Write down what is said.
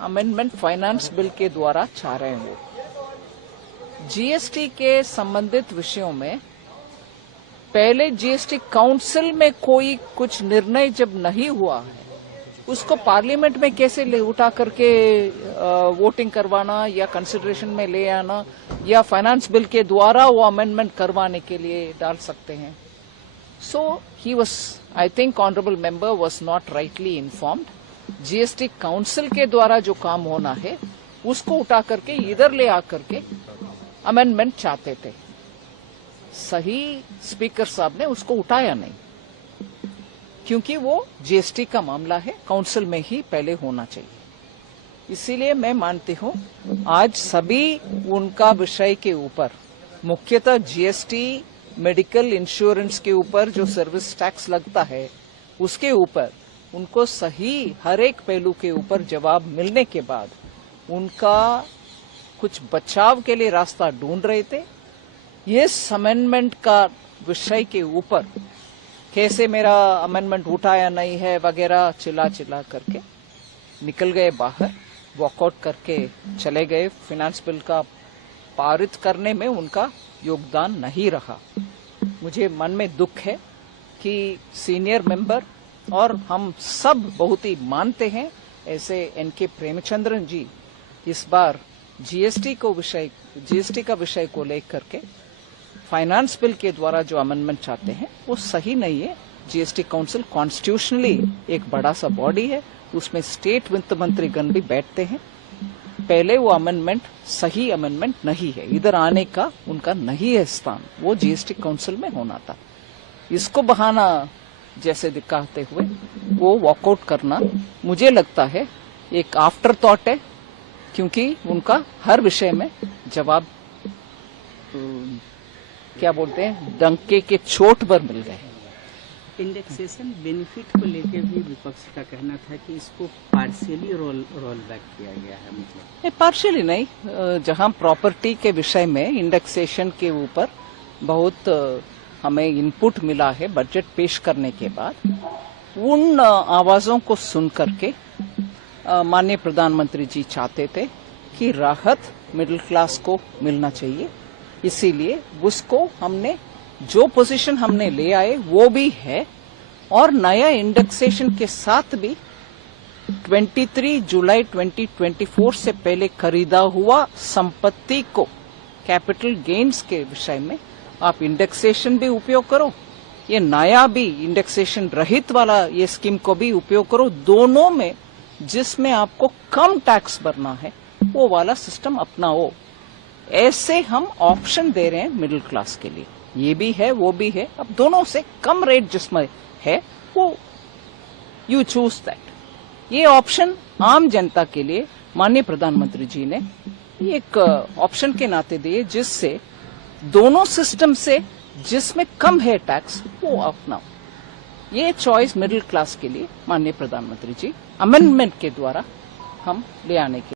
Amendment finance bill के द्वारा चाह रहे हैं वो जीएसटी के संबंधित विषयों में पहले जीएसटी काउंसिल में कोई कुछ निर्णय जब नहीं हुआ है उसको पार्लियामेंट में कैसे ले उठा करके वोटिंग करवाना या कंसिडरेशन में ले आना या फाइनेंस बिल के द्वारा वो अमेंडमेंट करवाने के लिए डाल सकते हैं। So he was I think honourable member was not rightly informed. GST council के द्वारा जो काम होना है उसको उठा करके इधर ले आकर के अमेंडमेंट चाहते थे। सही स्पीकर साहब ने उसको उठाया नहीं क्योंकि वो जीएसटी का मामला है, काउंसिल में ही पहले होना चाहिए। इसीलिए मैं मानती हूं आज सभी उनका विषय के ऊपर मुख्यतः जीएसटी मेडिकल इंश्योरेंस के ऊपर जो सर्विस टैक्स लगता है उसके ऊपर उनको सही हर एक पहलू के ऊपर जवाब मिलने के बाद उनका कुछ बचाव के लिए रास्ता ढूंढ रहे थे। ये अमेंडमेंट का विषय के ऊपर कैसे मेरा अमेंडमेंट उठाया नहीं है वगैरह चिल्ला करके निकल गए बाहर, वॉकआउट करके चले गए। फाइनेंस बिल का पारित करने में उनका योगदान नहीं रहा। मुझे मन में दुख है कि सीनियर मेंबर और हम सब बहुत ही मानते हैं ऐसे एनके प्रेमचंद्रन जी इस बार जीएसटी का विषय को लेकर के फाइनेंस बिल के द्वारा जो अमेंडमेंट चाहते हैं वो सही नहीं है। जीएसटी काउंसिल कॉन्स्टिट्यूशनली एक बड़ा सा बॉडी है, उसमें स्टेट वित्त मंत्रीगण भी बैठते हैं। पहले वो अमेंडमेंट सही अमेंडमेंट नहीं है, इधर आने का उनका नहीं है स्थान, वो जीएसटी काउंसिल में होना था। इसको बहाना जैसे दिखाते हुए वो वॉकआउट करना मुझे लगता है एक आफ्टर थॉट है, क्योंकि उनका हर विषय में जवाब क्या बोलते हैं डंके के चोट पर मिल गए। इंडेक्सेशन बेनिफिट को लेकर भी विपक्ष का कहना था कि इसको पार्शियली रोल बैक किया गया है। मतलब पार्शियली नहीं, जहां प्रॉपर्टी के विषय में इंडेक्सेशन के ऊपर बहुत हमें इनपुट मिला है बजट पेश करने के बाद, उन आवाजों को सुन करके माननीय प्रधानमंत्री जी चाहते थे कि राहत मिडिल क्लास को मिलना चाहिए। इसीलिए उसको हमने जो पोजीशन हमने ले आए वो भी है, और नया इंडेक्सेशन के साथ भी 23 जुलाई 2024 से पहले खरीदा हुआ संपत्ति को कैपिटल गेन्स के विषय में आप इंडेक्सेशन भी उपयोग करो, ये नया भी इंडेक्सेशन रहित वाला ये स्कीम को भी उपयोग करो। दोनों में जिसमें आपको कम टैक्स भरना है वो वाला सिस्टम अपनाओ। ऐसे हम ऑप्शन दे रहे हैं मिडिल क्लास के लिए, ये भी है वो भी है। अब दोनों से कम रेट जिसमें है वो यू चूज दैट। ये ऑप्शन आम जनता के लिए माननीय प्रधानमंत्री जी ने एक ऑप्शन के नाते दिए, जिससे दोनों सिस्टम से जिसमें कम है टैक्स वो अपनाओ। ये चॉइस मिडिल क्लास के लिए माननीय प्रधानमंत्री जी अमेंडमेंट के द्वारा हम ले आने के